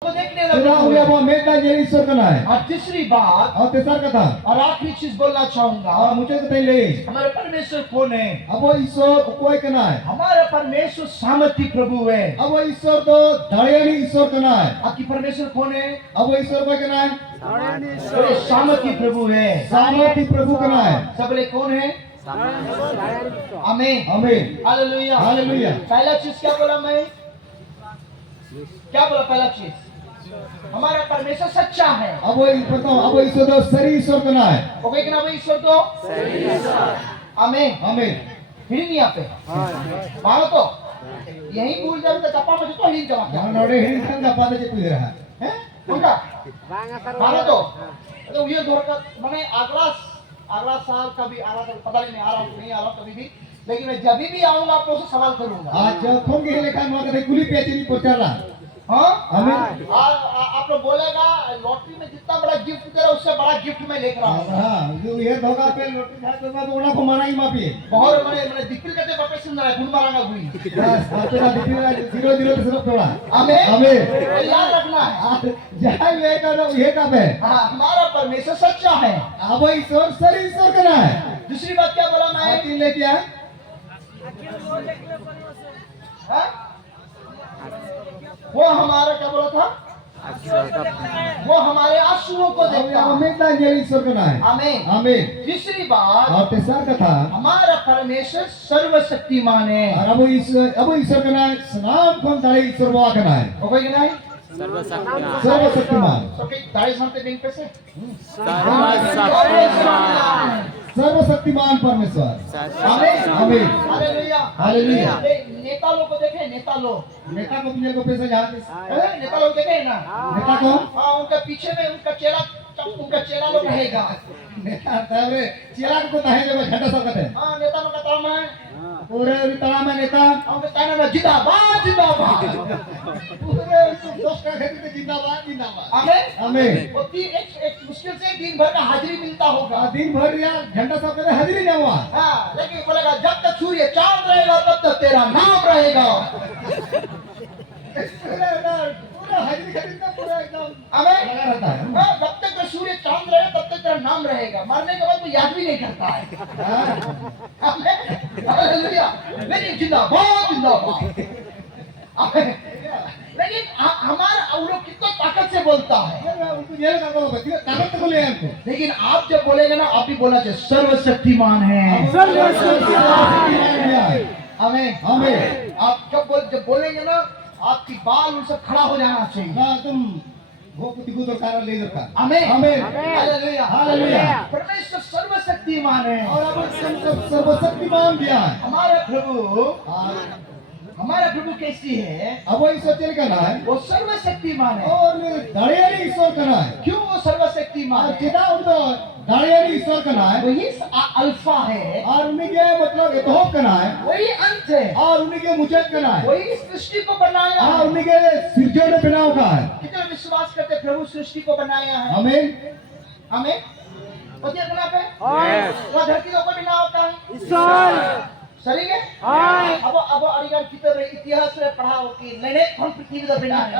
तो देखने Sudah लगे udah bawa mereka jadi ईश्वर का नाम है और तीसरी बात और तीसरा कथा और आखिरी चीज बोलना चाहूंगा और मुझे तो पहले हमारे परमेश्वर कौन है? अब वो ईश्वर कोई का नाम है हमारा परमेश्वर सामर्थी प्रभु है। अब वो ईश्वर तो धड़ियानी ईश्वर का नाम है आपकी परमेश्वर कौन है? अब वो ईश्वर कोई का नाम है बोले सामर्थी प्रभु है। सामर्थी प्रभु का नाम है सब बोले कौन है? आमीन आमीन हालेलुया हालेलुया पहला चीज क्या बोला मैं? क्या बोला पहला चीज? हमारा परमेश्वर सच्चा है। अब वो बताओ अब वो ईश्वर तो सरी ईश्वर का नाम है वो क्या नाम है ईश्वर को? आमीन आमीन हिड़ी नहीं आते मानो तो यही भूल जाए तो चप्पा मुझे तो हिड़ी जमा क्या यहाँ नोड़े हिंद खान का पादे चेपी रहा है है उनका मानो तो ये दौर का मैंने अगला साल का भी आ रहा था पता नहीं आ रहा हूँ नहीं आ रहा कभी भी लेकिन मैं जब भी आऊंगा आप लोगों से सवाल करूंगा। आज फोन के लेकर मौका दे कुली पेची नहीं पहुंचा रहा हाँ आमीन आप लोग बोलेगा लॉटरी में जितना बड़ा गिफ्ट दे रहा उससे बड़ा गिफ्ट मैं लेकर आऊंगा। हाँ जो ये धोखा पे लोटी था तो मैं तो उन्हें को मना ही माफी है बहुत मैंने दिक्कत करते बापे सुन रहा है गुण मारांगा गुई बस आपका दिखा 0-0 पे सिर्फ थोड़ा आमीन आमीन याद रखना है जहाँ ये का ये कब है हाँ हमारा परमेश्वर सच्चा है। अब ईश्वर सर ईश्वर का नाम है दूसरी बात क्या बोला मैं? तीन लेके आए हाँ? वो हमारा क्या बोला था? वो हमारे आंसुओं को देखता है। हमें ना ये ईश्वर का नाम है आमीन आमीन तीसरी बात और तीसरा का था हमारा परमेश्वर सर्वशक्तिमान है। और अब ईश्वर का नाम नाम कौन दाढ़ी ईश्वर बाबा का नाम है हो गई कि नहीं? सर्वशक्तिमान तो कई दाढ़ी सामने बैंक पे से सर्वशक्तिमान परमेश्वर आमीन आमीन हालेलुया हालेलुया नेता लोग को देखे नेता लोग नेता को अपने को पैसा जहाँ नेता लोग देखे हैं ना? नेता को हाँ उनका पीछे में उनका चेला लोग रहेगा। नेता तारे चिराग को ताहे जब झंडा सब कहते हैं हाँ नेता लोग का ताम है पूरे तला में नेता उनके ताने में जिंदाबाद जिंदाबाद पूरे दोस्त का खेती में जिंदाबाद जिंदाबाद आमीन आमीन वो एक मुश्किल से दिन भर का हाजिरी मिलता होगा। दिन भर यार झंडा सब कहते हाजिरी नहीं हुआ हाँ लेकिन बोलेगा जब तक सूर्य चांद रहेगा तब तक तेरा नाम रहेगा। पूरा हाजिरी खरीदना पूरा एकदम आमीन लगा रहता है हाँ जब तक सूर्य चांद रहेगा तब तक तेरा नाम रहेगा। मरने के बाद वो याद भी नहीं करता है। आमीन हालेलुया लेकिन जिंदाबाद जिंदाबाद आमीन लेकिन हमारा वो लोग कितना ताकत से बोलता है उनको ये लगा बोलो ताकत को ले हमको लेकिन आप जब बोलेंगे ना आप भी बोलना चाहिए सर्वशक्तिमान है। आमीन आमीन आप जब बोलेंगे ना आपकी बाल उनसे खड़ा हो जाना चाहिए। ना तुम वो कुछ तो कारण ले दरकार आमीन आमीन हालेलुया हालेलुया परमेश्वर सर्वशक्तिमान है। और अब सर्वशक्तिमान दिया है हमारा प्रभु कैसी है? अब वो ईश्वर चल का नाम है वो सर्वशक्तिमान है। और दाढ़ियारी ईश्वर का नाम है क्यों वो सर्वशक्तिमान और है? कितना उनको दाढ़ियारी ईश्वर का नाम है वही अल्फा है और उनके मतलब यहोवा का नाम है वही अंत है और उनके मुजद का नाम है वही सृष्टि को बनाया और है। उनके सिरजोड़ बनाव का है कितने विश्वास करते प्रभु सृष्टि को बनाया है? आमीन हमें वो क्या बना पे वो धरती के ऊपर बिना होता है सही है। अब अरिगन किताब रे इतिहास रे पढ़ाओ कि लेने कौन पृथ्वी का बना है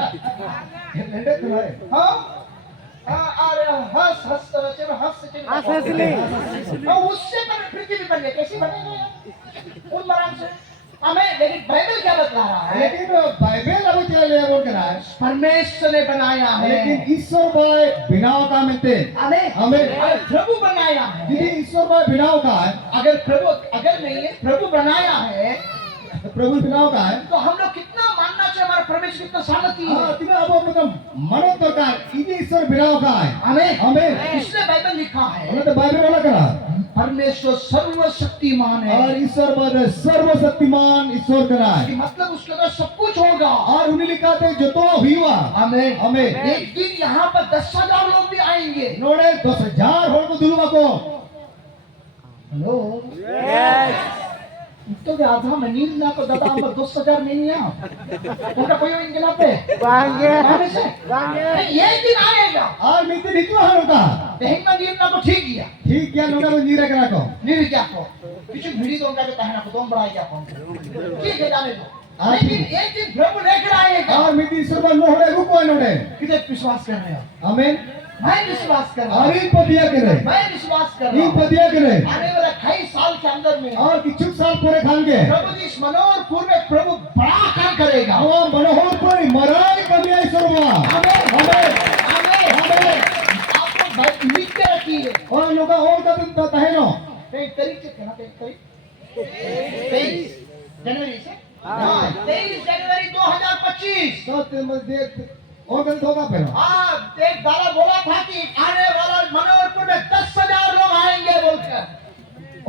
लंडे तुम्हारे हाँ अरे हंस ले उससे पर पृथ्वी बन गई कैसे बनेगा यार उन मरान से हमें लेकिन बाइबल क्या बता रहा है? लेकिन बाइबल अभी चल रहा है बोल के रहा है परमेश्वर ने बनाया है लेकिन ईश्वर भाई बिनाव का मिलते अगर प्रभु बनाया है यदि ईश्वर भाई बिनाव का है अगर नहीं है प्रभु बनाया है प्रभु बिनाव का है तो हम लोग कितना मानना चाहिए हमारा परमेश्वर कितना सामर्थी है। हाँ तुम्हें अब मतलब मनो प्रकार इन्हीं ईश्वर बिनाव का है हमें इसने बाइबल लिखा है उन्हें तो बाइबल वाला करा परमेश्वर सर्वशक्तिमान है और ईश्वर बाद सर्वशक्तिमान ईश्वर का नाम कि है मतलब उसके अंदर सब कुछ होगा और उन्हें लिखा था जो तो हुआ हमें एक दिन यहाँ पर 10,000 लोग भी आएंगे। इन्होंने 10,000 होड़ को दुलवा को हेलो तो आधा में नींद ना को दादा हम 10,000 में नहीं आ उनका कोई इनके ना पे ये दिन आएगा और मित्र निकला होगा देखेंगे नींद ना को ठीक किया लोग नीरा करा को नींद क्या को किसी भिड़ी तो उनका के तहना को तुम बड़ा क्या कौन ठीक है जाने दो लेकिन एक दिन प्रभु लेकर आएगा। और मिति सर्व नोहरे रुको नोडे कितने विश्वास कर रहे हो? आमेन मैं विश्वास कर रहा और हूँ। इन पतिया करे मैं विश्वास कर रहा इन हूँ। पतिया करे आने वाला 28 साल के अंदर में और किछु साल पूरे खानगे प्रभु जी इस मनोहरपुर में प्रभु बड़ा काम करेगा। आवा मनोहर पर मराई कमिया सर्व आमेन। आमेन आमेन। आमेन आपको लिख के रखिए। और लोग और का तो तहेनो 23 तारीख से कहना 23 जनवरी से हाँ 23 जनवरी 2025। तो ते मध्य और का होगा पे हाँ एक दादा बोला था कि आने वाला मनोहरपुर में 10,000 लोग आएंगे बोलकर।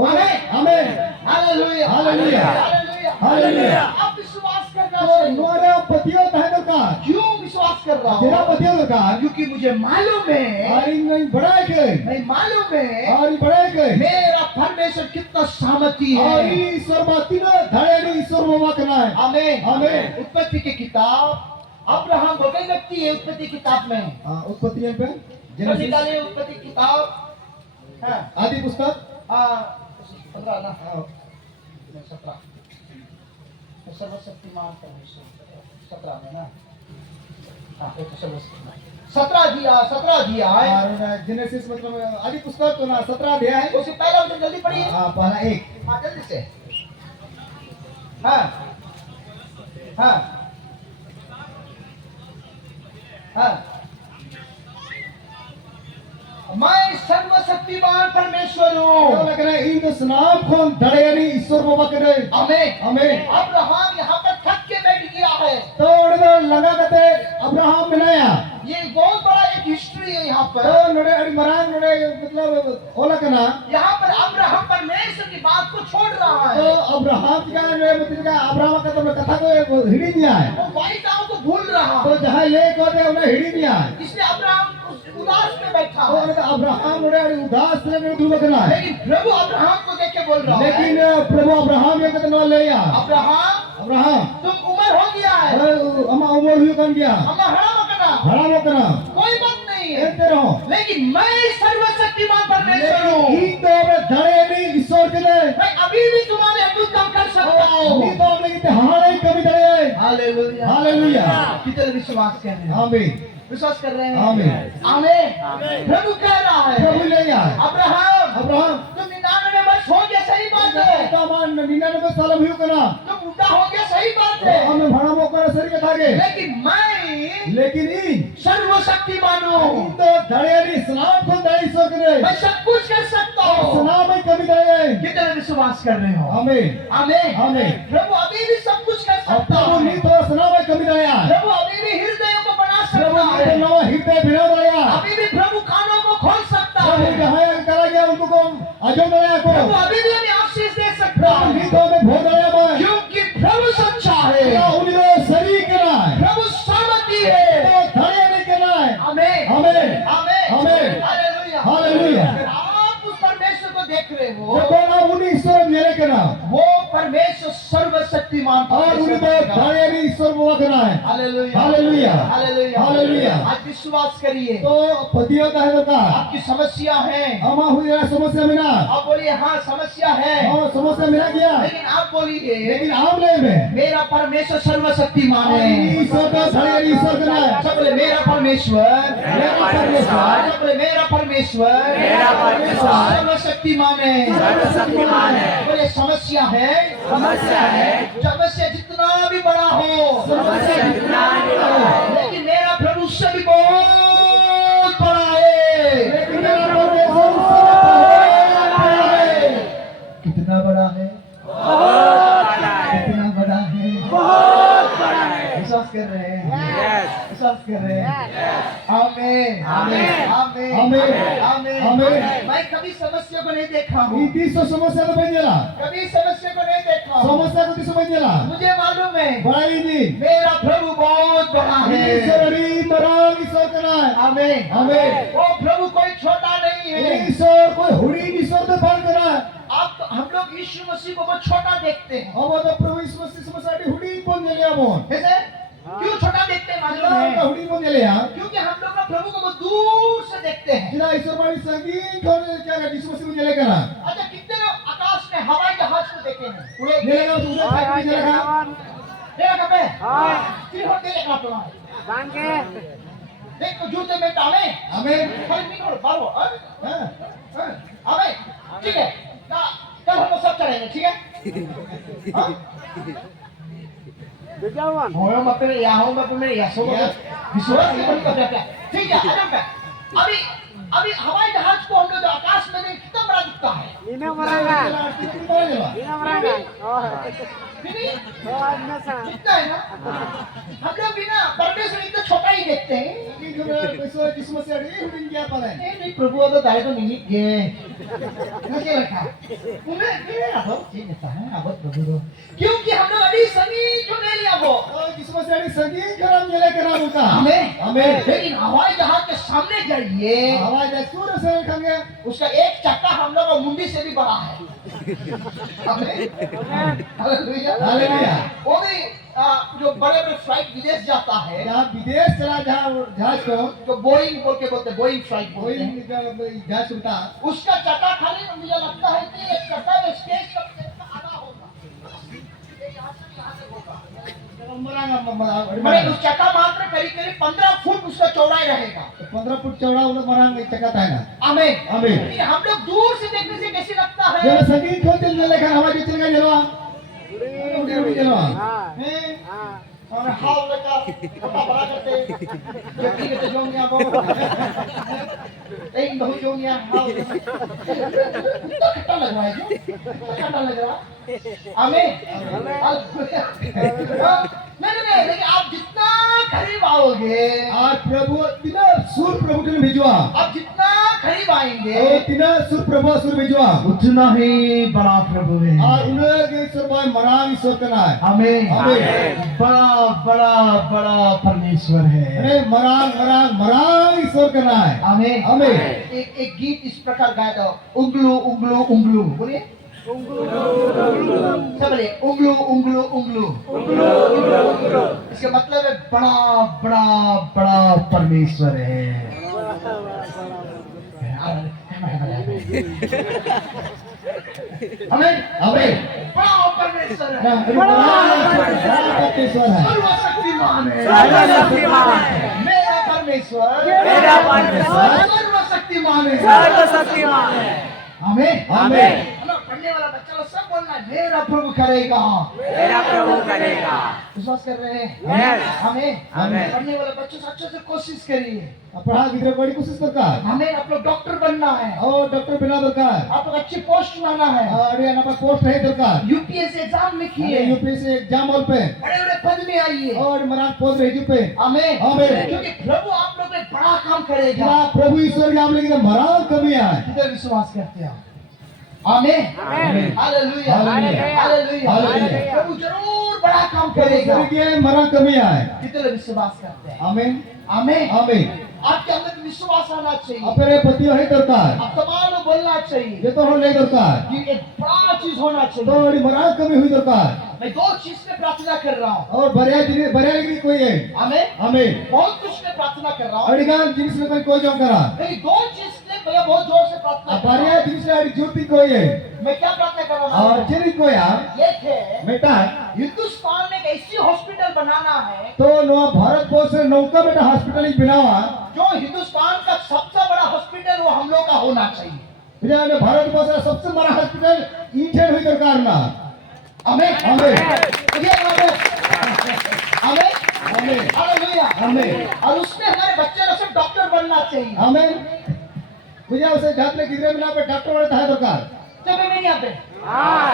आमेन आमेन हालेलुया हालेलुया हालेलुया हालेलुया आप विश्वास करना तो चाहिए। नोरे पतियो तहे का क्यों विश्वास कर रहा तेरा हूँ? पतियो का क्योंकि मुझे मालूम है और इन बढ़ाए के नहीं मालूम है और बढ़ाए के मेरा परमेश्वर कितना सामर्थी और है। ईश्वर बातिनो धड़े ईश्वर बाबा करना है आमेन आमेन। उत्पत्ति की किताब अब्राहम वो कई व्यक्ति है उत्पत्ति किताब में उत्पत्ति पे जब जेनेसिस निकाले उत्पत्ति किताब हाँ आदि पुस्तक 15 ना 17 सर्वशक्तिमान परमेश्वर 17 में ना हाँ एक सर्वशक्तिमान 17 दिया है। और जेनेसिस मतलब आदि पुस्तक तो ना 17 अध्याय है उससे पहला वचन जल्दी पढ़िए। पहला एक हाँ जल्दी से हाँ हाँ हाँ मैं सर्वशक्तिमान परमेश्वर क्या हूँ। लग रहा है इन तो स्नाम खोन धड़े ईश्वर बाबा करे आमेन आमेन। अब्राहम यहाँ पर थक के बैठ गया है। तो उड़े लगा कते अब्राहम बनाया ये बहुत बड़ा एक हिस्ट्री है यहाँ पर। तो नोड़े अड़ी मरान नोड़े मतलब ओला कना यहाँ पर अब्राहम परमेश्वर की बात को छोड़ रहा तो है। अब्राहम का ने मतलब का अब्राहम का तो कथा को हिड़ी दिया है वो वायदाओं को भूल रहा तो है। जहां ले को दे उन्हें हिड़ी दिया है इसलिए अब्राहम उदास में बैठा तो है। उनका अब्राहम नोड़े अड़ी उदास ने दूर करना है लेकिन प्रभु अब्राहम को देख के बोल रहा है लेकिन प्रभु अब्राहम ये कहते न ले या अब्राहम अब्राहम तुम उम्र हो गया है। अमा उमर हुई कौन गया अम्मा हड़ा मकना हड़ा मत करना कोई बात नहीं है। कहते रहो लेकिन मैं सर्वशक्तिमान परमेश्वर हूँ। लेकिन तो धड़े नहीं ईश्वर के लिए मैं अभी भी तुम्हारे अद्भुत काम कर सकता हूँ। नहीं तो हमने कहते हाड़े कभी धड़े हालेलुया हालेलुया कितने विश्वास कर रहे हैं? आमीन विश्वास कर रहे हैं? आमीन आमीन प्रभु कह रहा है प्रभु ले या अब्राहम अब्राहम तुम 99 वर्ष हो गया सही बात है। तमान 99 साल हुई कना तुम बूढ़ा हो गया सही बात है। हमें भाड़ा मोकर सरी कथा के लेकिन मैं लेकिन इन सर्वशक्तिमान हूँ। तो धड़े नहीं स्नान को धड़े ईश्वर के लिए मैं सब कुछ कर सकता हूँ। स्नान में कभी धड़े कितने विश्वास कर रहे हो? आमीन आमीन आमीन। प्रभु अभी भी सब कुछ कर अब सकता प्रभु है। नहीं तो स्नान में कभी धड़े प्रभु अभी भी हृदयों को बना प्रभु सकता नहीं तो है। नवा हृदय बिना धड़े अभी भी प्रभु कानों को खोल सकता प्रभु है। जहाँ करा गया उनको को अजो धड़े को प्रभु अभी भी हमें आशीष दे सकता प्रभु है। नहीं तो हमें भोग धड़े में क्योंकि प्रभु सच्चा है। क्या उन्हें शरीर करा है प्रभु सामर्थी है। तो धड़े नहीं करना है आमीन आमीन आमीन आमीन हालेलुया हालेलुया। अगर आप उस परमेश्वर को देख रहे हो देखो ना उन्हीं ईश्वर मेरे करना वो परमेश्वर सर्वशक्तिमान और उन्हें तो धड़े नहीं ईश्वर बाबा करना है हालेलुया हालेलुया हालेलुया हालेलुया। आज विश्वास करिए। तो पतियों का है तो का आपकी समस्या है। अमा हुई है समस्या मिला आप बोलिए हाँ समस्या है। और समस्या मिला गया लेकिन आप बोलिए लेकिन आप ले में मेरा परमेश्वर सर्वशक्तिमान है। ईश्वर का धड़े ईश्वर करना है सब बोले मेरा परमेश्वर मेरा परमेश्वर सब बोले मेरा परमेश्वर सर्वशक्तिमान है। सर्वशक्तिमान है। बोले समस्या है समस्या जितना भी बड़ा हो समस्या जितना भी बड़ा हो, लेकिन मेरा प्रभु से भी बहुत बड़ा है। लेकिन मेरा परमेश्वर उससे बड़ा है। कितना बड़ा है? बहुत बड़ा है, कितना बड़ा है? बहुत बड़ा है। विश्वास कर रहे हैं? Yes. विश्वास कर रहे हैं? आमीन आमीन। आमीन आमीन। आमीन आमीन। मैं कभी समस्या को नहीं देखा हूँ। ई 300 समस्या तो बन गेला कभी समस्या को नहीं देखा हूँ। समस्या को 300 बन गेला मुझे मालूम है बड़ाई नहीं मेरा प्रभु बहुत बड़ा है। ईश्वर अड़ी मरान ईश्वर करना है आमीन आमीन। वो प्रभु कोई छोटा नहीं है। ईश्वर कोई हुड़ी ईश्वर तो पार करना है आप हम लोग यीशु मसीह को बहुत छोटा देखते हैं। अब तो प्रभु ईश्वर से समस्या अड़ी हुड़ी बन गेले हमन कैसे? क्यों छोटा देखते हैं मालूम है? हुड़ी बन गेले यार क्योंकि हम लोग ना प्रभु को बहुत दूर से देखते हैं। जिला ईश्वर बाणी संगीत और क्या का ईश्वर मसीह गेले करा अच्छा कितने लोग आकाश में हवाई जहाज को देखे हैं? उड़े गेले का दूसरे फाइट में गेले का ये है Hoy. फिर होते देखना पड़ा Bangke. देख तो जूते में टामे Amin. खाली नहीं और बारो अबे ठीक है कल हम लोग सब चलेंगे ठीक है हाँ? Bijawan. Hoy mapere ya ho mapere ya so विश्वास नहीं बनता क्या ठीक है आजम पे अभी अभी हवाई जहाज को हम लोग आकाश में नहीं कितना बड़ा दिखता है Ina marangan. Ina marangan. Oh. नहीं Oh, nasa. कितना है ना हम लोग भी ना परमेश्वर इतना छोटा ही देखते हैं Christmas hari hudin kya pala? नहीं प्रभु तो दाई तो नहीं ये कैसे रखा उन्हें ये अब ठीक है अब प्रभु तो क्योंकि हम लोग अभी सभी जो ले लिया वो Christmas hari sagi karam nyele karam uta. हमें Amin. लेकिन हवाई जहाज के सामने जाइए Hawa ja surya se khange. उसका एक चक्का हम लोग का मुंडी से भी बड़ा है आमीन हालेलुया हालेलुया। वो भी जो बड़े बड़े फ्लाइट विदेश जाता है जहाँ विदेश चला जहाज को जो बोइंग बोल के बोलते बोइंग फ्लाइट कोई बोलते हैं जहाज उठा उसका चक्का खाली मुझे लगता है कि एक चक्का में स्टेज का आधा होगा ये यहाँ से होगा मैंने उस चक्का मात्र करीब करीब 15 फुट उसका चौड़ाई रहेगा 15 फुट चौड़ा उन मरांग चक्का था ना आमीन आमीन। लेकिन हम लोग दूर से देखने से कैसे लगता है जब सगी खोते लेकर हवा के चल गए जलवा उड़ी उड़ी जलवा Ah. हैं? Ah. और हाउ लगा पता बड़ा करते जल्दी के जो यहाँ को एक बहुत जो यहाँ हाउ तो खट्टा लग रहा है क्यों खट्टा लग रहा हमें नहीं लेकिन आप जितना करीब आओगे और प्रभु तिना सुर प्रभु के भेजवा आप जितना करीब आएंगे और तिना सुर प्रभु सुर भेजवा उतना ही बड़ा प्रभु है और उन्हें ईश्वर भाई मरांग ईश्वर का नाम आमीन आमीन। बड़ा बड़ा बड़ा परमेश्वर है अरे मरांग मरांग मरांग ईश्वर का नाम है आमीन आमीन। एक गीत इस प्रकार गाया था उंगलू उंगलू उंगलू बोलिए सब बोलिए उंगलू उंगलू उंगलू इसका मतलब है बड़ा बड़ा बड़ा परमेश्वर है आमीन आमीन। बड़ा परमेश्वर है ईश्वर है सर्वशक्तिमान है सर्वशक्तिमान है। मेरा परमेश्वर मेरा परमेश्वर सर्वशक्तिमान है सर्वशक्तिमान है। आमीन आमीन। पढ़ने वाला बच्चा लोग सब बोलना है, मेरा प्रभु करेगा मेरा प्रभु करेगा। विश्वास कर रहे हैं Yes. आमीन आमीन। पढ़ने वाले बच्चों से अच्छे से कोशिश करिए पढ़ा गिरे बड़ी कोशिश करता हमें आप लोग डॉक्टर बनना है और डॉक्टर बिना दरकार आप लोग अच्छी पोस्ट में आना है और ये ना पोस्ट है दरकार यूपीएससी एग्जाम लिखिए यूपीएससी एग्जाम हॉल पे बड़े बड़े पद में आइए और मराठ पोस्ट रही पे आमीन आमीन। क्योंकि प्रभु आप लोग में बड़ा काम करेगा क्या प्रभु ईश्वर के हम लेकिन मरा कमी है किधर विश्वास करते हैं आमीन आमीन। हालेलुया हालेलुया। हालेलुया हालेलुया। प्रभु जरूर बड़ा काम करेगा ईश्वर के मरा कमी है कितने विश्वास करते हैं आमीन आमीन आमीन। आपके अंदर विश्वास आना चाहिए अपने पति है दरकार आप तमाम बोलना चाहिए ये तो होने दरकार कि एक बड़ा चीज होना तो चाहिए बड़ी मरा कमी हुई दरकार मैं दो चीज में प्रार्थना कर रहा हूँ और बरिया कोई है आमीन आमीन। बहुत कुछ में प्रार्थना कर रहा हूँ और गान जिनिस में कोई जॉब करा लेकिन दो चीज में भैया बहुत जोर से प्रार्थना कर रहा बरिया जिनिस में ज्योति कोई है हूँ। मैं क्या प्रार्थना कर रहा और हूँ चेरी कोई है एक है बेटा हिंदुस्तान में एक ऐसी हॉस्पिटल बनाना है तो नो भारत वर्ष से नौका बेटा हॉस्पिटल ही बनावा जो हिंदुस्तान का सबसे बड़ा हॉस्पिटल वो हम लोग का होना चाहिए बिना भारत वर्ष का सबसे बड़ा हॉस्पिटल इंडियन हुई दरकार ना आमीन आमीन। आमीन आमीन आमीन हालेलुया आमीन और उसमें हमारे बच्चे लोग सब डॉक्टर बनना चाहिए आमीन। मुझे उसे जात में किधरे मिला पे डॉक्टर वाले था दरकार जब मैं नहीं आते हाँ।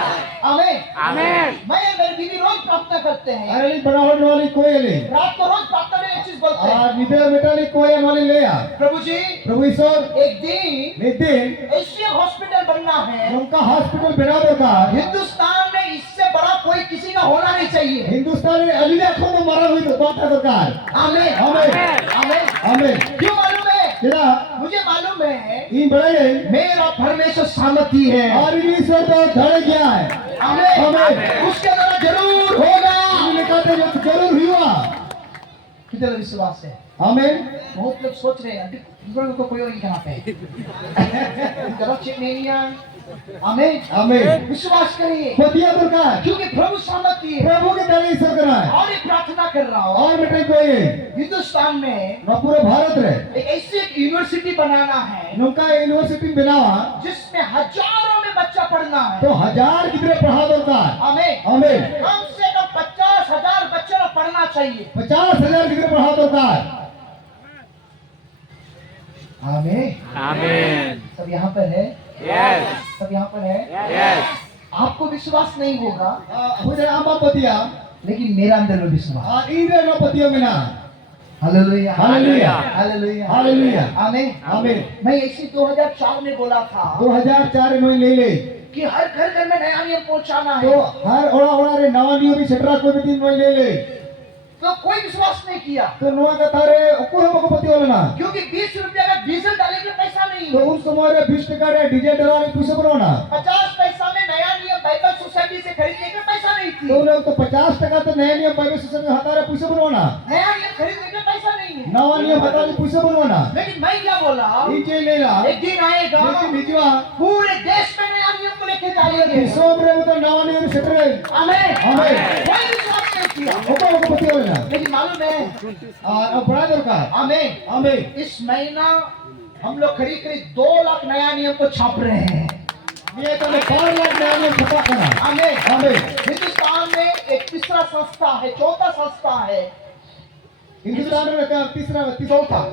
आमीन आमीन। मैं मेरी बीवी रोज प्रार्थना करते हैं अरे नहीं बड़ा होने वाली कोई नहीं रात को रोज प्रार्थना में एक चीज बोलते हैं और निधे बेटा नहीं कोई आने वाली ले आ प्रभु जी प्रभु ईश्वर एक दिन नितिन ऐसे हॉस्पिटल बनना है उनका हॉस्पिटल बना दरकार हिंदुस्तान में इससे बड़ा कोई किसी का होना नहीं चाहिए हिंदुस्तान में अली लाखों में मरा हुई बात है दरकार आमीन आमीन आमीन आमीन। क्यों मालूम है तेरा मुझे मालूम है इन बड़े है मेरा परमेश्वर सामर्थी है और ईश्वर तो धड़ गया है आमीन आमीन। उसके द्वारा जरूर होगा लिखा था जरूर हुआ कितने लोग विश्वास है? Amin. बहुत लोग सोच रहे हैं आंटी तुम को कोई और यहाँ पे गलत चेक नहीं लिया। आमीन Amin. विश्वास करिए Percaya berkat. क्योंकि प्रभु सामर्थ्य है। प्रभु के द्वारा ईश्वर करना है और ये प्रार्थना कर रहा हूँ और बेटे कोई हिंदुस्तान में ना पूरे भारत रे एक ऐसी एक यूनिवर्सिटी बनाना है नुका यूनिवर्सिटी बनावा जिसमें हजारों में बच्चा पढ़ना है। तो 1000 कितने पढ़ा दरकार आमीन आमीन कम से कम 50,000 बच्चे को पढ़ना चाहिए। 50,000 कितने पढ़ा दरकार आमीन Amin. सब यहाँ पर है Yes. सब यहाँ पर है। Yes. आपको विश्वास नहीं होगा मुझे आमा पतिया लेकिन मेरा अंदर में विश्वास। इधर नो पतियों में ना हालेलुया हालेलुया हालेलुया हालेलुया आमीन आमीन मैं इसी 2004 में बोला था 2004 में ले ले कि हर घर घर में नया नियम पहुंचाना तो है। हर ओड़ा ओड़ा रे नवा नियो भी छटरा कोई भी दिन में ले ले तो कोई विश्वास नहीं किया तो नवा का तारे को हम को पति वाला ना क्योंकि 20 रुपया का डीजल डालने के पैसा नहीं तो है। उस समय रे 20 टका रे डीजल डला रे पूछे बनो ना 50 पैसा में नया नियम बाइबल सोसाइटी से खरीदने का पैसा नहीं थी। तो लोग तो 50 टका तो नया नियम बाइबल से में हतारे पूछे बनो ना नया नियम खरीदने का पैसा नहीं है। नवा नियम हता के पूछे बनो ना लेकिन मैं क्या बोला ई जे ले ला एक दिन आएगा लेकिन बिजवा पूरे देश में नया नियम को लेके जाएंगे। विश्व रे तो नवा नियम छटरे आमीन आमीन कोई विश्वास नहीं किया को पति वाला ना लेकिन मालूम है अब बड़ा दरकार आमीन आमीन इस महीना हम लोग करीब करीब 2 लाख नया नियम को छाप रहे हैं। ये तो 4 लाख नया नियम छपा करना आमीन आमीन हिंदुस्तान में एक तीसरा संस्था है चौथा संस्था है हिंदुस्तान में का तीसरा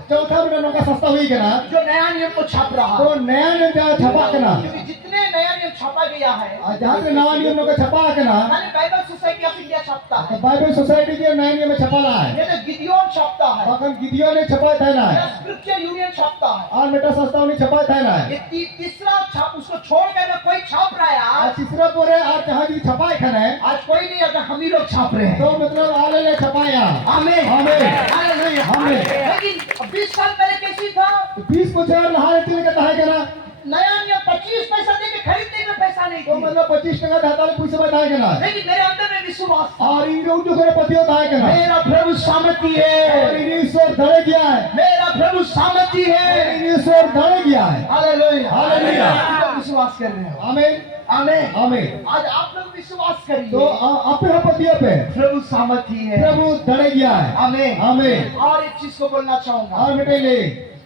चौथा में का सस्ता हुई के ना जो नया नियम को छाप रहा है। तो नया नियम जहाँ छपा के ना क्योंकि जितने नया नियम छापा गया है जहाँ पे नवा नियम का छपा के ना खाली बाइबल सोसाइटी ऑफ इंडिया छापता तो है। बाइबल सोसाइटी के नया नियम में छपा रहा है ये तो गिदियोन छापता है बाकन गिदियों ने छपा था ना स्क्रिप्चर यूनियन छापता है। और मेटा संस्था ने छपा था ना ये तीसरा छाप उसको छोड़ कर मैं कोई छाप रहा है आज आज तीसरा पूरे आज जहाँ भी छपा है खाना है आज कोई नहीं अगर हम ही लोग छाप रहे हैं। तो मतलब आले ने छपाया आमीन आमीन हालेलुया आमीन लेकिन 20 साल पहले कैसी था 20 बच्चे नहा लेते का है के ना नया नियम 25 पैसा दे के खरीदने में पैसा नहीं तो थी। मतलब 25 टका दाता ने पूछे बताया के ना लेकिन मेरे अंदर में विश्वास था। और इन लोग जो करे पति होता है के ना मेरा प्रभु सामर्थी और है इन ईश्वर धड़े गया है मेरा प्रभु सामर्थी है। इन ईश्वर धड़े गया है हालेलुया हालेलुया। आप विश्वास कर रहे हो आमीन आमीन आमीन आज आप लोग विश्वास तो करिए अपने पतियों पे प्रभु सामर्थी है। प्रभु धड़े गया है आमीन आमीन और एक चीज को बोलना चाहूंगा। और बेटे ले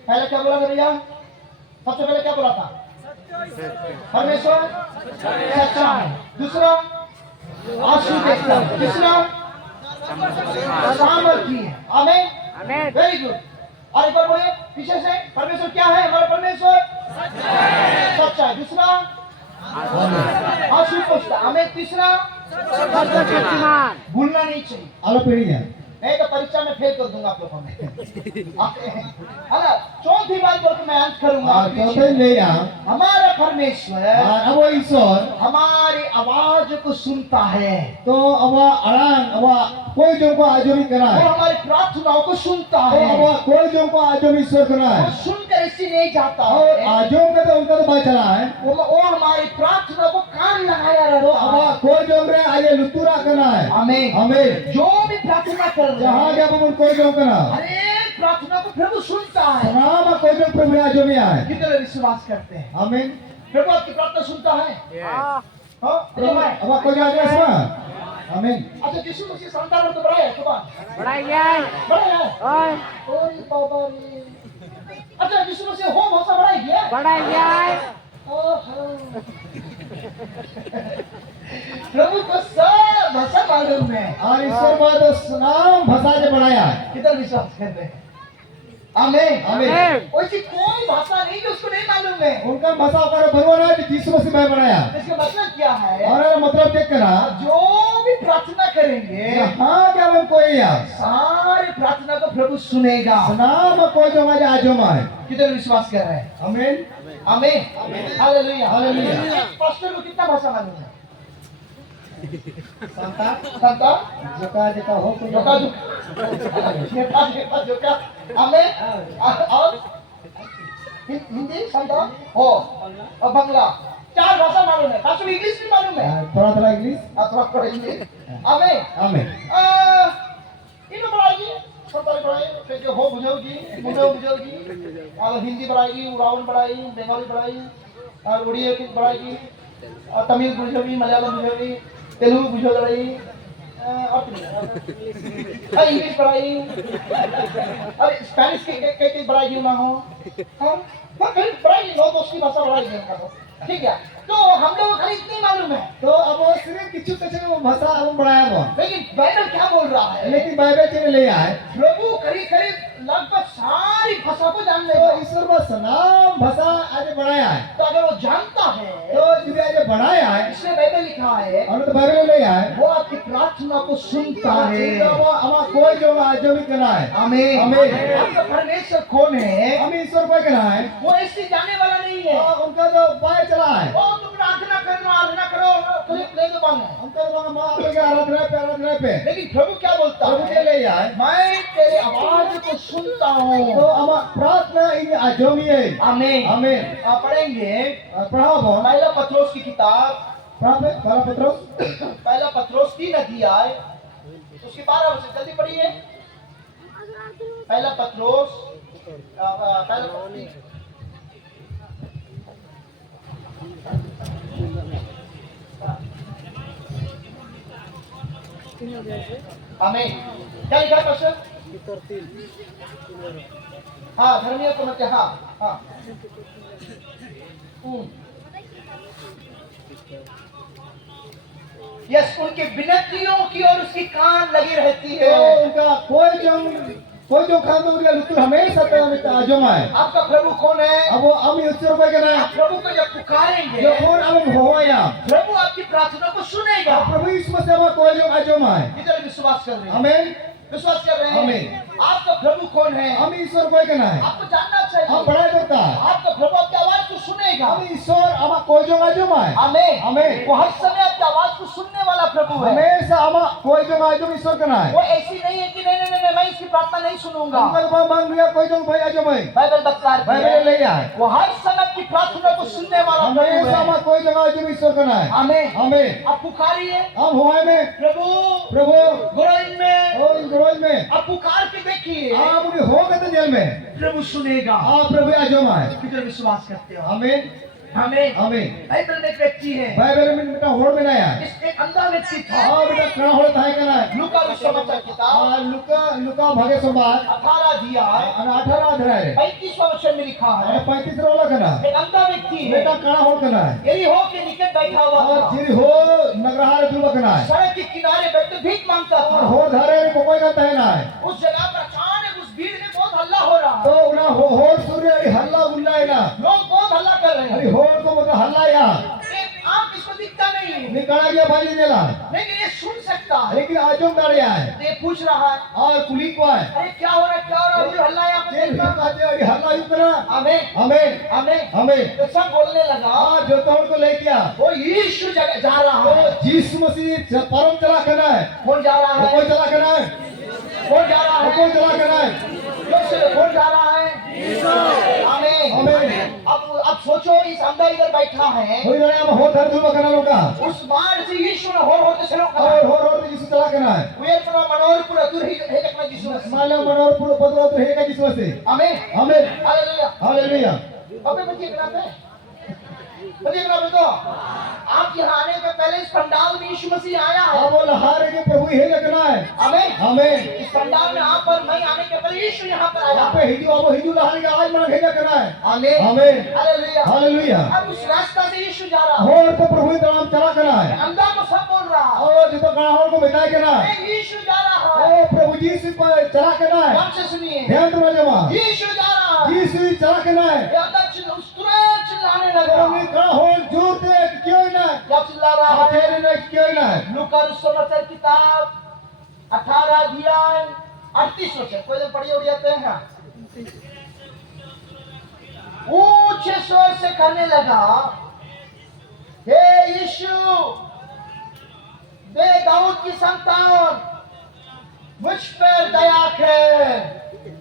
पहले क्या बोला था भैया सबसे पहले क्या बोला था परमेश्वर सच्चा है। दूसरा आंसू देखता है। तीसरा सामर्थी है। आमीन Amen. वेरी गुड और एक बार बोलिए पीछे से परमेश्वर क्या है हमारा परमेश्वर सच्चा है। दूसरा आंसू पोछता हमें तीसरा Shaktiman. भूलना नहीं चाहिए आलो पीढ़ी है नहीं तो परीक्षा में फेल कर दूंगा आप लोगों में है ना। चौथी बात बोल के मैं अंत करूंगा और चौथे ले आ हमारा परमेश्वर और अब ईश्वर हमारी आवाज को सुनता है। तो अब अड़ान अब कोई जो को आजमी करा वो है हमारी प्रार्थनाओं को सुनता तो है। अब कोई जो को आजम ईश्वर करा वो है सुनकर इसी नहीं जाता और है। आजम का तो उनका तो बात चला है वो हमारी प्रार्थना को कान लगाया तो रहता है। अब कोई जो रे आगे लुतुरा करना है आमीन हमें जो भी प्रार्थना कर रहे जहाँ हैं के अब कोई जो करना हर एक प्रार्थना को प्रभु सुनता है। नाम कोई जो प्रभु आजमी है कितने विश्वास करते हैं आमीन प्रभु आपकी प्रार्थना सुनता है। Ah. हाँ प्रभु अब कोई आगे सुना आमीन अच्छा यीशु मसीह संतान तो बड़ा है तुम्हारा Balik yan. बड़ा है Oy. ओरे बाबा रे अच्छा यीशु मसीह हो भाषा बड़ा है क्या Balik yan. ओहो प्रभु को सब भाषा मालूम है। और ईश्वर बात नाम भाषा से बढ़ाया है कितना विश्वास करते हैं आमीन आमीन वैसी कोई भाषा नहीं जो उसको नहीं मालूम है। उनका भाषा कर भगवान है कि यीशु मसीह में बनाया इसका मतलब क्या है और मतलब देख कर जो भी प्रार्थना करेंगे हाँ क्या हम कोई है सारे प्रार्थना को प्रभु सुनेगा। नाम कोई जो हमारे आजमा है कितने विश्वास कर रहे हैं आमीन आमीन हालेलुया हालेलुया। पास्टर को कितना भाषा मालूम है संता संता जोका हो तो जोका जोका जोका आमीन और हिंदी संता हो और बंगला 4 भाषा मालूम है। पास्टर इंग्लिश भी मालूम है थोड़ा थोड़ा इंग्लिश थोड़ा थोड़ा इंग्लिश आमीन आमीन इनको बढ़ाइए संताली पढ़ाई फिर जो हो बुझेगी और हिंदी पढ़ाएगी, उड़ान पढ़ाई, बंगाली पढ़ाई और उड़िया की पढ़ाएगी और तमिल बुझेगी, मलयालम बुझेगी, तेलुगु बुझेगी और इंग्लिश पढ़ाई और स्पेनिश के पढ़ाई ना हो कहीं पढ़ाई लो तो उसकी भाषा पढ़ाई है ठीक है। तो हम लोग को खाली इतनी मालूम है तो अब वो सिर्फ किछु कछे वो भाषा हम बढ़ाया वो, लेकिन बाइबल क्या बोल रहा है? लेकिन बाइबल के ले आए प्रभु करीब लगभग सारी भाषा को जान तो लेगा। ईश्वर को सनाम भाषा आज बढ़ाया है, तो अगर वो जानता है तो जिसे आज बढ़ाया है इसलिए बाइबल लिखा है और तो बाइबल ले आए वो आपकी प्रार्थना को सुनता है। वो हमारा कोई जो भी करना है आमीन आमीन। आपका परमेश्वर कौन है? हम ईश्वर को करना है, वो ऐसे जाने वाला नहीं है। उनका जो उपाय चला है ओ तुम प्रार्थना करो तुझे ले दो पाऊंगा। उनका तो माँ आपके आराधना पे लेकिन प्रभु क्या बोलता प्रभु के है? ले आए मैं तेरे आवाज को सुनता हूँ। तो हमारा प्रार्थना इन आजो में है आमीन आमीन। आप पढ़ेंगे पढ़ाओ बहुत पहला पत्रोस की किताब पढ़ा पत्रोस पहला पत्रोस 3 अध्याय उसके 12 वचन जल्दी पढ़िए। पहला पत्रोस आमीन। क्या लिखा है पास्टर? हाँ धर्मीय समझते हाँ यस उनके विनतियों की और उसकी कान लगी रहती तो है। उनका कोई जो खान तो उनका लुत्तु हमेशा आजो में है। आपका प्रभु कौन है? अब वो हम ईश्वर को करना है आप प्रभु को जब पुकारेंगे जो कौन अब होया प्रभु आपकी प्रार्थना को सुनेगा। प्रभु ईश्वर से हमारा कोई जो आजो में है। इधर विश्वास कर रहे हैं हमें विश्वास कर रहे हैं आमीन। आपका प्रभु कौन है? हम ईश्वर को करना है, आपको जानना हम चाहिए बढ़ाई करता है आपका प्रभु आपकी आवाज को सुनेगा। हम ईश्वर हमारा कोई जो आजो में है आमीन आमीन। वो हर समय आपकी आवाज को सुनने वाला प्रभु है। हमेशा हमारा कोई जो आजो में ईश्वर करना है। वो ऐसी नहीं है कि नहीं मैं इसकी प्रार्थना नहीं सुनूंगा। उनका मांग लिया कोई जो भाई आजो में बाइबल बतलाती बाइबल है ले आए वो हर समय की प्रार्थना को सुनने वाला प्रभु हमेशा है। हमारा कोई जगह आजो में ईश्वर करना है आमीन हमें। आप पुकारिए हम हुआ में प्रभु प्रभु गोराइन में और इस रोज में आप पुकार के देखिए आप उन्हें हो गए थे जेल में प्रभु सुनेगा। आप प्रभु आजो में है किधर विश्वास करते हो? हमें आमीन हमें बाइबल में एक व्यक्ति है बाइबल में बेटा होड़ में नहीं है इस एक अंधा व्यक्ति था। हाँ बेटा कड़ा होता है करना है लूका सुसमाचार किताब लुका भागे सोमवार 18 अध्याय 18 अध्याय 35वां वचन में लिखा है 35 रोला करना एक अंधा व्यक्ति है बेटा कड़ा होड़ करना है यरीहो के निकट बैठा हुआ और था। जिर हो नगरहार दुर्बा करना है सड़क के किनारे बैठे भीख मांगता और था। होड़ धारे को कोई का तहना है उस जगह पर अचानक उस भीड़ में बहुत हल्ला हो रहा तो है। उना होड़ सूर्य हल्ला उल्ला है ना लोग बहुत हल्ला कर रहे अरे हैं। होड़ को मतलब हल्ला या एक आंख इसको दिखता नहीं निकाला गया भाई देला लेकिन ये सुन सकता है। लेकिन आजो कर रहा है ये पूछ रहा है और पुलिस को है अरे क्या हो रहा है क्या हो रहा है? ये हल्ला यहाँ पे जेल में देखता। काटे और हल्ला यू करा हमें हमें हमें हमें तो सब बोलने लगा और जो तोड़ को ले गया वो यीशु जा रहा है। यीशु मसीह परम चला करना है कौन जा रहा है? कोई चला करना है कौन जा रहा है? कोई चला करना है कौन जा रहा है? आमीन आमीन। अब सोचो इस अंधा इधर बैठा है कोई जने हम हो धर दुबा करना लोग का उस मार्ग से यीशु ने होर होते चलो और हो यीशु चला करना है वेर पर मनोर पूरा दूर है तक में यीशु माले मनोर पूरा बदला तो है का यीशु मसीह आमीन आमीन हालेलुया हालेलुया अबे बच्चे करा तो आप यहाँ आने के पहले इस पंडाल में यीशु मसीह आया है। आप बोल हारे के प्रभु हे लगना है आमीन आमीन। इस पंडाल में आप और मैं आने के पहले यीशु यहाँ पर आया। आप हिजू अब हिजू लहारी का आज मांग हेजा करना है आमीन आमीन हालेलुया हालेलुया। अब उस रास्ता से यीशु जा रहा है। और तो प्रभु का नाम चला करना है अंधा को सब बोल रहा है और जो तो कड़ा को बिताए करना है यीशु जा रहा है। ओ प्रभु जी से चला करना है ध्यान से सुनिए ध्यान दो जमा यीशु जा रहा है। जी चला करना है ये अंधा तुरंत चिल्लाने लगा। और कड़ा हो जोर से क्यों ना क्या चिल्ला रहा है? तेरे ने क्यों ना लूका सुसमाचार किताब 18 अध्याय 38 वचन कोई जन पढ़िए उड़ जाते हैं। ऊंचे स्वर से कहने लगा हे यीशु दे दाऊद की संतान मुझ पर दया कर।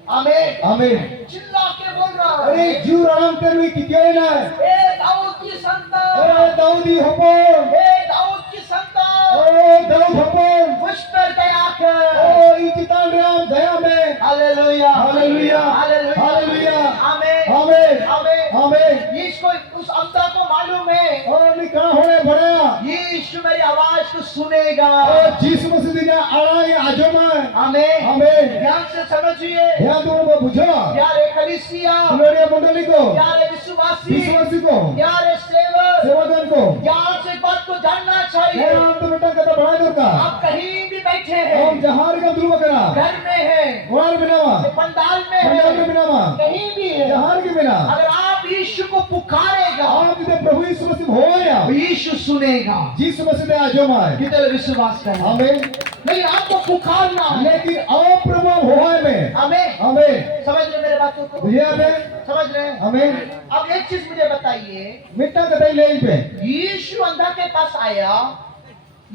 आमीन आमीन। चिल्ला के बोल रहा है अरे जीव आराम करने की क्यों ना हे दाऊद की संतान अरे दाऊदी हपोन हे दाऊद की संतान अरे दाऊद हपोन मुझ पर दया कर। ओ इतितान राम दया में हालेलुया हालेलुया हालेलुया हालेलुया आमीन आमीन आमीन आमीन यीशु को उस अंधा को मालूम है और निकाह होने बढ़ा यीशु मेरी आवाज को सुनेगा और यीशु मसीह ने आए आजमा आमीन आमीन ध्यान से समझिए ध्यान दो बुझो प्यारे कलीसिया ग्लोरिया मंडली को प्यारे विश्वासी विश्वासी को प्यारे सेवक सेवादान को ध्यान से बात को जानना चाहिए ध्यान तो बेटा कदा बढ़ा दो का आप कहीं भी बैठे हैं हम जहार का दुआ करा घर में है और बिनावा पंडाल में पंडाल में है बिनावा कहीं भी है जहार के बिना अगर आप यीशु को पुकारेगा आप इधर प्रभु यीशु मसीह होया तो यीशु सुनेगा यीशु मसीह ने आजमा है कितने विश्वास करें आमीन नहीं आपको पुकारना है लेकिन आप प्रभु होए में आमीन आमीन समझ रहे मेरे बातों को बुझे आमीन समझ रहे हैं आमीन अब एक चीज मुझे बताइए मिट्टा कतई ले पे यीशु अंधा के पास आया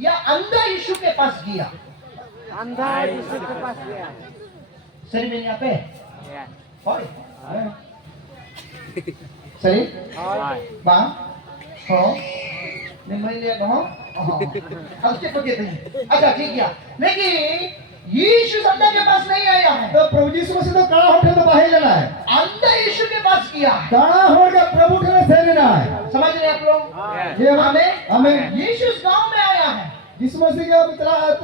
या अंधा यीशु के पास गया अंधा यीशु के पास गया सही में यहाँ पे या होय सही हाय बा हो नहीं लिया कहो अब के पके थे अच्छा ठीक है लेकिन यीशु अंधा के पास नहीं आया है तो प्रभु यीशु मसीह तो काड़ा होठे तो बाहर लेना है अंधा यीशु के पास गया है काड़ा होठ का प्रभु के से लेना है समझ रहे हैं आप लोग ये आमीन आमीन यीशु इस गांव में आया है यीशु मसीह का मतलब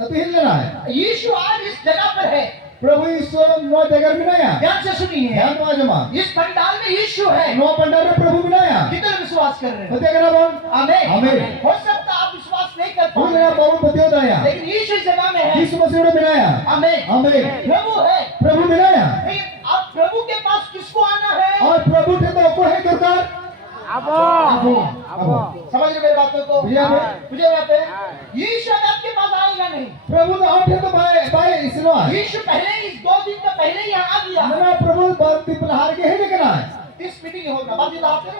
अति हिल लेना है यीशु आज इस जगह पर है प्रभु यीशु नो जगह में नया ध्यान से सुनिए ध्यान तो आजमा इस पंडाल में यीशु है नो पंडाल में प्रभु बनाया कितने विश्वास कर रहे हैं पते करा बोल आमीन आमीन हो सकता आप विश्वास नहीं कर वो पाए मेरा बहुत पतियो दया लेकिन यीशु इस जगह में है यीशु मसीह ने बनाया आमीन आमीन प्रभु है प्रभु बनाया लेकिन अब प्रभु के पास किसको आना है और प्रभु थे तो को है दरकार अबो अबो समझ रहे मेरी बातों को बुझे आप? मुझे यहाँ पे यीशु अब आपके पास आएगा नहीं प्रभु तो आप थे तो बाय बाय इसनो यीशु पहले ही इस 2 दिन का पहले ही यहाँ आ गया मना प्रभु बाती पलहार के है लेकिन है इस मीटिंग होगा बाद दिन आते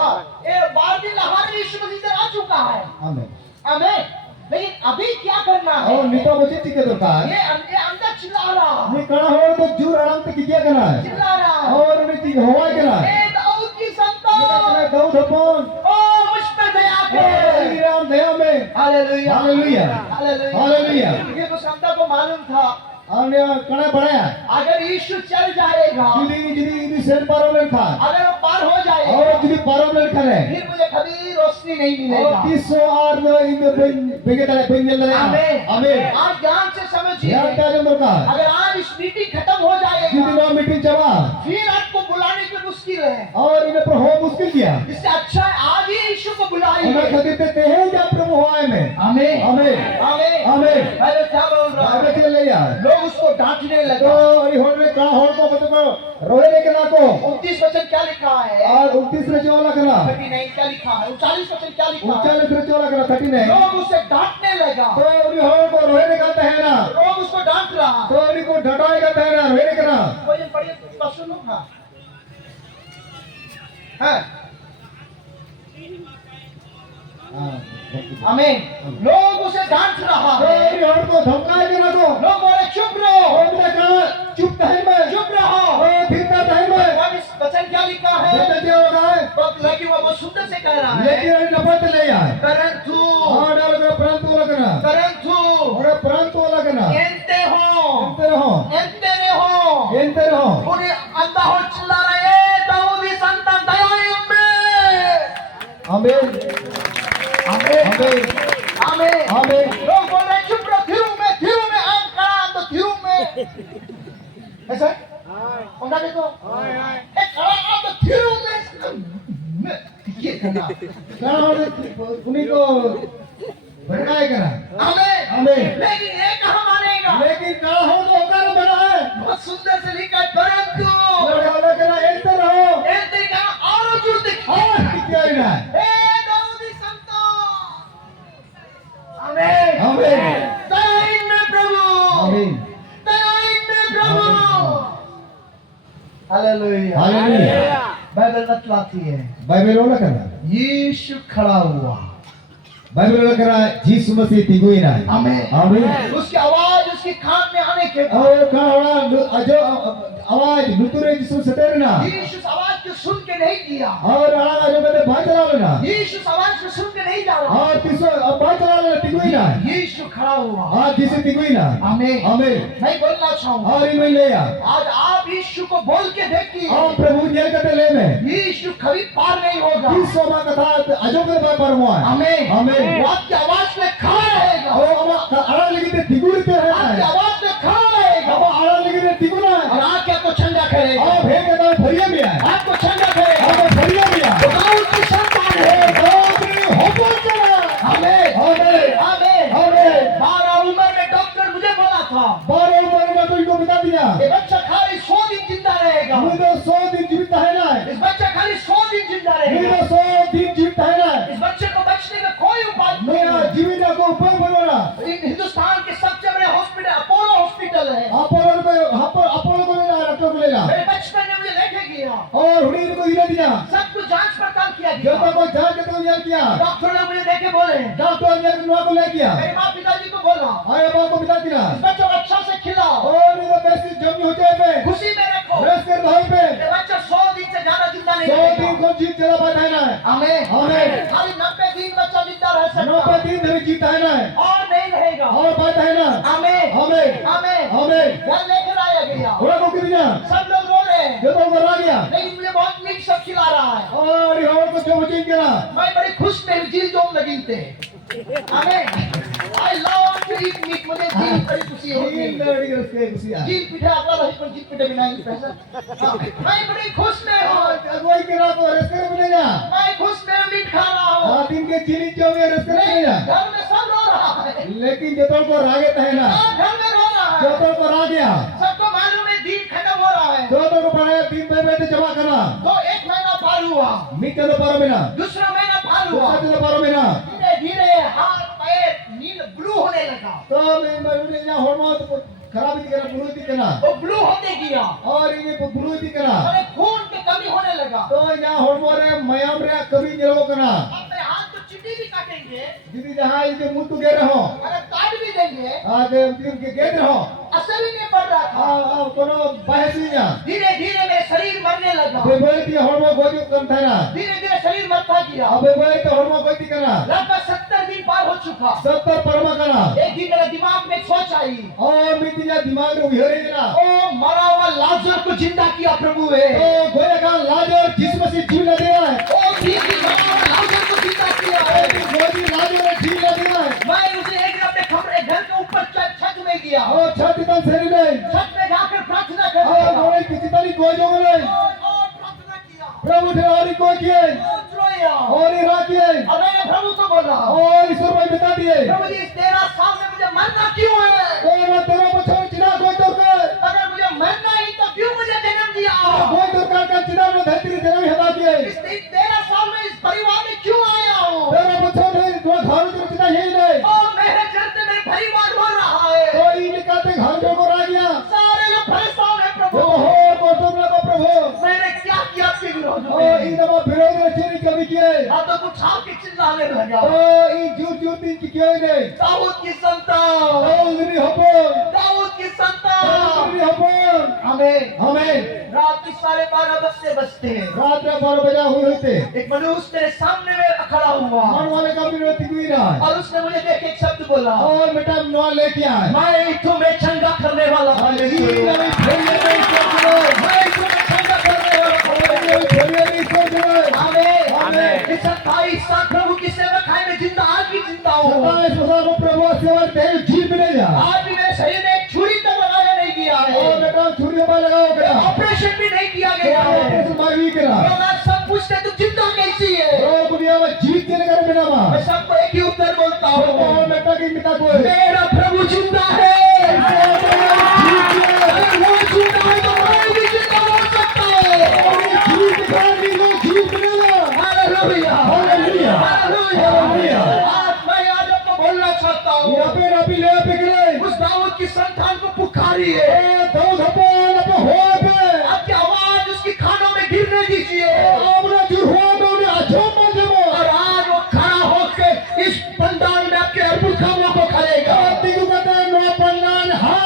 हाँ ये बाद दिन लहार यीशु मसीह से आ चुका है आमीन आमीन लेकिन अभी क्या करना है और नितो मुझे टिके दरकार ये अंदर चिल्ला रहा है मैं कड़ा हो तो जूर आराम तक क्या करना है चिल्ला रहा है और मैं ती हवा करना है ए दाऊद की ये संतान कहना दाऊद अपन ओ मुझ पे दया कर राम दया में हालेलुया हालेलुया हालेलुया हालेलुया ये तो संता को मालूम था हमने कड़ा बढ़ाया अगर यीशु चल जाएगा जुदी जुदी जुदी सेन पारोलन खा अगर वो पार हो जाएगा और जुदी पारोलन करे फिर मुझे कभी रोशनी नहीं और मिलेगा 300 आर इन बेगे तले बेंजल तले आमीन आमीन आज ध्यान से समझिए ध्यान का जमर का अगर आज इस मीटिंग खत्म हो जुदी जाएगा नो मीटिंग जमा फिर आपको बुलाने की मुश्किल है और इन्हें पर हो मुश्किल किया इससे अच्छा है आज ही यीशु को उन्हें बुलाइए खरीद देते हैं जब प्रभु होए में आमीन आमीन आमीन आमीन अरे क्या बोल रहा आगे है चल ले यार लोग उसको डांटने तो लगे अरे होड़ में का होड़ को बतो रोए लेके ना को 29 वचन क्या लिखा है और 29 में जो वाला करना 39 क्या लिखा है 39 वचन क्या लिखा है 39 में जो वाला करना 39 लोग उसे डांटने लगा तो उन्हें होड़ को रोए निकालते हैं ना लोग उसको डांट रहा तो उन्हीं को डटाए का है ना रोए करना वचन पढ़िए तो सुनो हाँ आमीन लोग उसे डांट रहा तो है उन्हीं होड़ को धमकाए के ना को लोग बोले चुप रहो और उन्हें कहा चुप टाइम में चुप रहो और ठीक ना टाइम में अब इस वचन क्या लिखा है बेटा क्या होगा है लेकिन वो बहुत सुंदर से कह रहा है लेकिन अरे नपत ले आए परंतु हाँ डाल कर प्रांत वाला करना परंतु और प्रांत वाला करना एंते हो एंते रहो एंते रहो उन्हें अंधा हो चिल्ला रहे दाऊदी संतान दयालु में आमीन आमीन आमीन आमीन आमीन लोग बोल रहे चुप रहो धीरू में आम करा तो धीरू में ऐसा उनका देखो एक खड़ा आप तो धीरू में ये करना क्या उन्हीं को भड़काए करना आमीन आमीन लेकिन ये कहाँ मानेगा लेकिन क्या हो तो होकर बना है बहुत सुंदर से लिखा है परंतु वाला करना एंते रहो एंते कहा और जोर दिखा और क्या है हे दाऊदी संतान आमीन आमीन दयालु में प्रभु आमीन दयालु में प्रभु हालेलुया हालेलुया बाइबल बतलाती है बाइबल वाला करना यीशु खड़ा हुआ बाइबल वाला करना यीशु मसीह तिगुई ना आमीन आमीन उसकी आवाज उसके कान में आने के बाद और का वाला जो आवाज लुतुरे जिसको सतेरना यीशु उस आवाज को सुन के नहीं किया, और आला जो कहते बात चला लेना, यीशु आवाज को सुन के नहीं जा रहा, और तीसरा अब बात चला लेना तिगुई ना, यीशु खड़ा हुआ। हाँ तीसरी तिगुई ना, आमीन। आमीन। मैं बोलना चाहूंगा, और इनमें ले आ, आज आप यीशु को बोल के देखिए, और प्रभु जेल करते ले में, यीशु कभी पार नहीं होगा। किस सोमा कथा अजोके बार पर मुआ, आमीन। आमीन। वो आपकी आवाज में खड़ा रहेगा, और अब आला लगी ते तिगुई ते है, आपकी आवाज में खड़ा रहेगा, अब आला लगी ते तिगुना, और आके आपको ठंडा करेगा, और भेद के दाव भरिया भी है, आपको ठंडा करेगा। अब भरिया भी है, दाऊद की संतान है, होपो चला, आमीन। आमीन, आमीन। आमीन। 12 उम्र में डॉक्टर मुझे बोला था, 12 उम्र में तो इनको बता दिया, ये बच्चा खाली 100 दिन जिंदा रहेगा, मुझे 100 दिन जीवित है ना, इस बच्चा खाली 100 दिन जिंदा रहेगा, मुझे 100 दिन जीवित है ना, इस बच्चे को बचने का कोई उपाय नहीं मेरा है। जीवित को ऊपर बनवाना, हिंदुस्तान के सबसे बड़े हॉस्पिटल अपोलो हॉस्पिटल है। अपोलो को लेना, डॉक्टर को लेना, मेरे बचपन में मुझे लेके गया, और हुडी को इधर दिया, सब कुछ जांच पड़ताल किया जब गया, तक कोई जांच करते हुए किया, डॉक्टर ने मुझे देखे बोले, डॉक्टर ने नुआ को ले किया, मेरे माँ पिताजी को बोला, आए बाप को बता दिया, इस बच्चे को अच्छा से खिलाओ, और इधर पैसे जमी हो जाए पे, खुशी में रखो, रेस कर भाई पे, ये बच्चा 100 दिन से ज्यादा जिंदा नहीं 100 दिन रहेगा। को जीत चला पाता है ना, आमीन। आमीन। खाली 90 दिन बच्चा जिंदा रह सकता 90 दिन धरी जीता है ना, और नहीं रहेगा। और बात है ना, आमीन। आमीन, आमीन। आमीन। घर लेकर आया गया, थोड़ा को कितना, सब लोग रो रहे हैं, जो तो करा गया, लेकिन मुझे बहुत मीठ सब खिला रहा है, और ये और को जो बचे करा, मैं बड़ी खुश में जील जोम लगीते। आमीन। I love to eat meat, मुझे जील बड़ी खुशी होती तीन है। लड़ी उसके खुशियां, जील पिठा अगला रही पर जील पिठा बिना ही पैसा। मैं बड़ी खुश में हूँ, अगुवाई करा को रेस कर बनेगा, मैं खुश में मीट खा रहा हूँ, हां दिन के चीनी चौवे रेस कर बनेगा, घर में सब रो रहा है, लेकिन जो तो को रागत है ना, घर में रो रहा जो है, तो को रा गया, सबको मालूम है दिन खत्म हो रहा है, जो तो को पड़े 3 पे जमा करना, तो 1 महीना पार हुआ, मीटर तो पारो में ना, दूसरा महीना पार हुआ, दूसरा तो पारो में ना, धीरे धीरे हाथ पैर नील ब्लू होने लगा, तो मैं उन्हें ना हार्मोन खराब ही करा, बुरी करा, वो ब्लू होते गया, और ये बुरी करा, और खून की कमी होने लगा। तो यहाँ हार्मोन रे मयाम रे कभी जलो करा, अपने हाथ तो चिट्ठी भी काटेंगे, दीदी जहाँ ये मुंह तो गे रहो, अगर काट भी देंगे, आज दिन के गेट रहो, असर ही नहीं पड़ रहा था। कोनो बाहर नहीं जा, धीरे धीरे मेरे शरीर मरने लगा, बेबे की हार्मोन गोदी कम था ना, धीरे धीरे शरीर मरता गया, अब बेबे तो हार्मोन गोदी करा, लगभग 70 दिन पार हो चुका। 70 परमा करा, एक दिन मेरे दिमाग में एक सोच आई, और मिट्टी जा दिमाग में उहरे ना, ओ मरा हुआ लाजर को जिंदा किया प्रभु है, तो गोया का लाजर जिसम से जीव न दिया है, ओ ठीक मरा हुआ लाजर को जिंदा किया है। गोदी लाजर ने जीव न दिया है, मैं उसे एक दिन अपने कमरे घर के ऊपर छत में गया, और छाती तन शरीर में, छत में जाकर प्रार्थना और कर गोरे किसी तरी गोजो में, प्रार्थना किया, प्रभु ठहरी को किए, बहुत रोया, और ये राखिए, और मैंने प्रभु को बोला, और ईश्वर भाई बता दिए, प्रभु जी 13 साल में मुझे मरना क्यों है? और तेरा बच्चा चिना कोई तो कर, अगर मुझे मरना ही तो क्यों मुझे जन्म दिया? कोई तो का चिना में धरती तेरा ही हटा दिए, इस 13 साल में इस परिवार में क्यों आया हूँ? तेरा बच्चा नहीं तो घर तो चिना ही नहीं, और मेरे चलते मेरे परिवार रो रहा है, तो ये निकालते घर जो को रा गया, सारे लोग परेशान है प्रभु, हो कोटम को प्रभु, मैंने क्या किया आपके विरोध और में? इन दबा विरोध में चोरी कभी किए, ना तो कुछ आपके चिल्लाने लगा, तो ये झूठ दिन की किए नहीं, दाऊद की संतान, दाऊद नहीं हबो, दाऊद की संतान, दाऊद नहीं हबो, हमें हमें रात की 12:30 बजते रात में 12 बजा हुए होते, एक मनुष्य मेरे सामने में खड़ा हुआ, मन वाले का विरोध हुई ना, और उसने मुझे देख के एक शब्द बोला, और बेटा नवा लेके आए, मैं तुम्हें चंगा करने वाला हूँ। मैं तुम्हें चंगा करने वाला हूँ। आमीन। आमीन। इस 28 साल प्रभु की सेवा खाए में जिंदा, आज भी जिंदा हूँ। प्रभु सेवा तेरे जीव में नहीं जा, आज भी मेरे शरीर में एक छुरी तक लगाया नहीं गया और है, बेटा छुरी में लगाओ बेटा, ऑपरेशन भी नहीं किया गया है। ऑपरेशन मारी करा, लोग आज सब पूछते तू जिंदा कैसी है? और दुनिया में जीत के कर बेटा मां, मैं सबको एक ही उत्तर बोलता हूँ, और बेटा की पिता को मेरा प्रभु जिंदा है। अगर वो जिंदा है तो मैं भी जिंदा हो सकता हूँ। जीत करनी लो जीत लेना, हालेलुया, हालेलुया, हालेलुया। हालेलुया। मैं आज आपको बोलना चाहता हूँ, यहाँ पे रबी ले पे गए, उस दाऊद की संतान को पुकारिए, ए दाऊद अपन अपन हो पे, आपकी आवाज उसकी खानों में गिरने दीजिए, आपने जो हुआ तो उन्हें अच्छा मत जमो, और आज वो खड़ा होकर इस पंडाल में आपके अद्भुत कामों को करेगा। कहते हैं नो पंडाल हाथ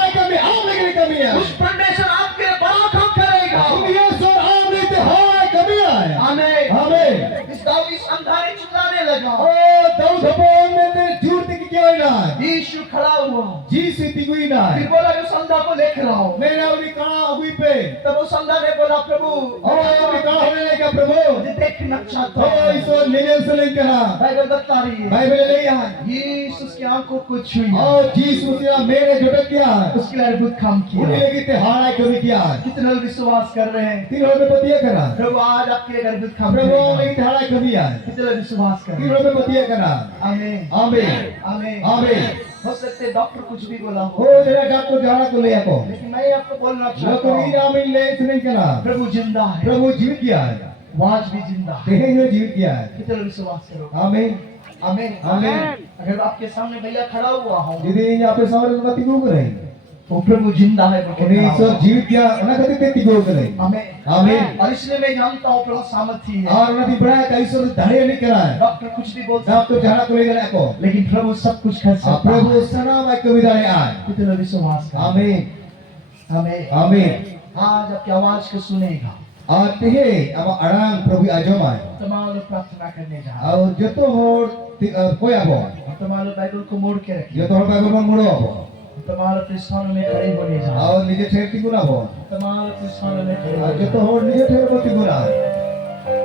ना फिर बोला मैं संध्या को लेकर आओ। मेरा उन्हीं कड़ा अभी पे तब वो संध्या ने बोला प्रभु और उन्हीं कड़ा होने लगा प्रभु मुझे देखना चाहता ओ हूं। ईश्वर निजन से नहीं करा बाइबल बता रही है बाइबल ले यहाँ यीशु की आंखों को छुई और जीसस ने मेरे झटक किया उसके लिए अद्भुत काम उन्हीं किया। लगी त्योहार कभी किया कितने लोग विश्वास कर रहे हैं तीन में पतिया करा प्रभु आज आपके लिए अद्भुत काम प्रभु करेगा। लगी त्योहार कभी आए कितने लोग विश्वास कर तीन रहे हैं। में पतिया करा आमीन आमीन आमीन आमीन हो सकते हैं डॉक्टर कुछ भी बोला हो हो तेरा डॉक्टर जाना को ले आपको लेकिन मैं आपको बोलना चाहता लोकवीर हूं आमीन ले नहीं करा प्रभु जिंदा है। प्रभु जीवित किया है आज भी जिंदा है। देहे हुए जीवित किया है कितने लोग विश्वास करो। आमीन आमीन आमीन अगर आपके सामने भैया खड़ा हुआ हो यदि यहाँ पे सामने में तिगो करे तो प्रभु जिंदा है बोल के उन्हें खड़ा ईश्वर हुआ। जीवित किया उन्हें कभी ते तिगो करे आमीन आमीन और इसलिए मैं जानता हूँ प्रभु सामर्थ्य है। और उन्हें बड़ा का ईश्वर धैर्य नहीं करा है डॉक्टर कुछ भी बोल डॉक्टर जाना को ले गया को लेकिन प्रभु सब कुछ कर सकता है। प्रभु सनाम एक कविता ने आए कितने लोग विश्वास करो। आमीन आमीन आमीन आज आपकी आवाज को सुनेगा। आते हैं अब अड़ांग प्रभु आजमाए तमाम लोग प्रार्थना करने जा रहे और जो तो हो कोई आबो हैं। तमाम लोग बाइबल को मोड़ के रखिए। जो तो बाइबल में मुड़ो आबो तमाम लोग स्थानों में खड़े होने जा रहे हैं। और निजे ठेर की गुना आबो तमाम लोग स्थानों में खड़े और होने जो तो हो निजे ठेर को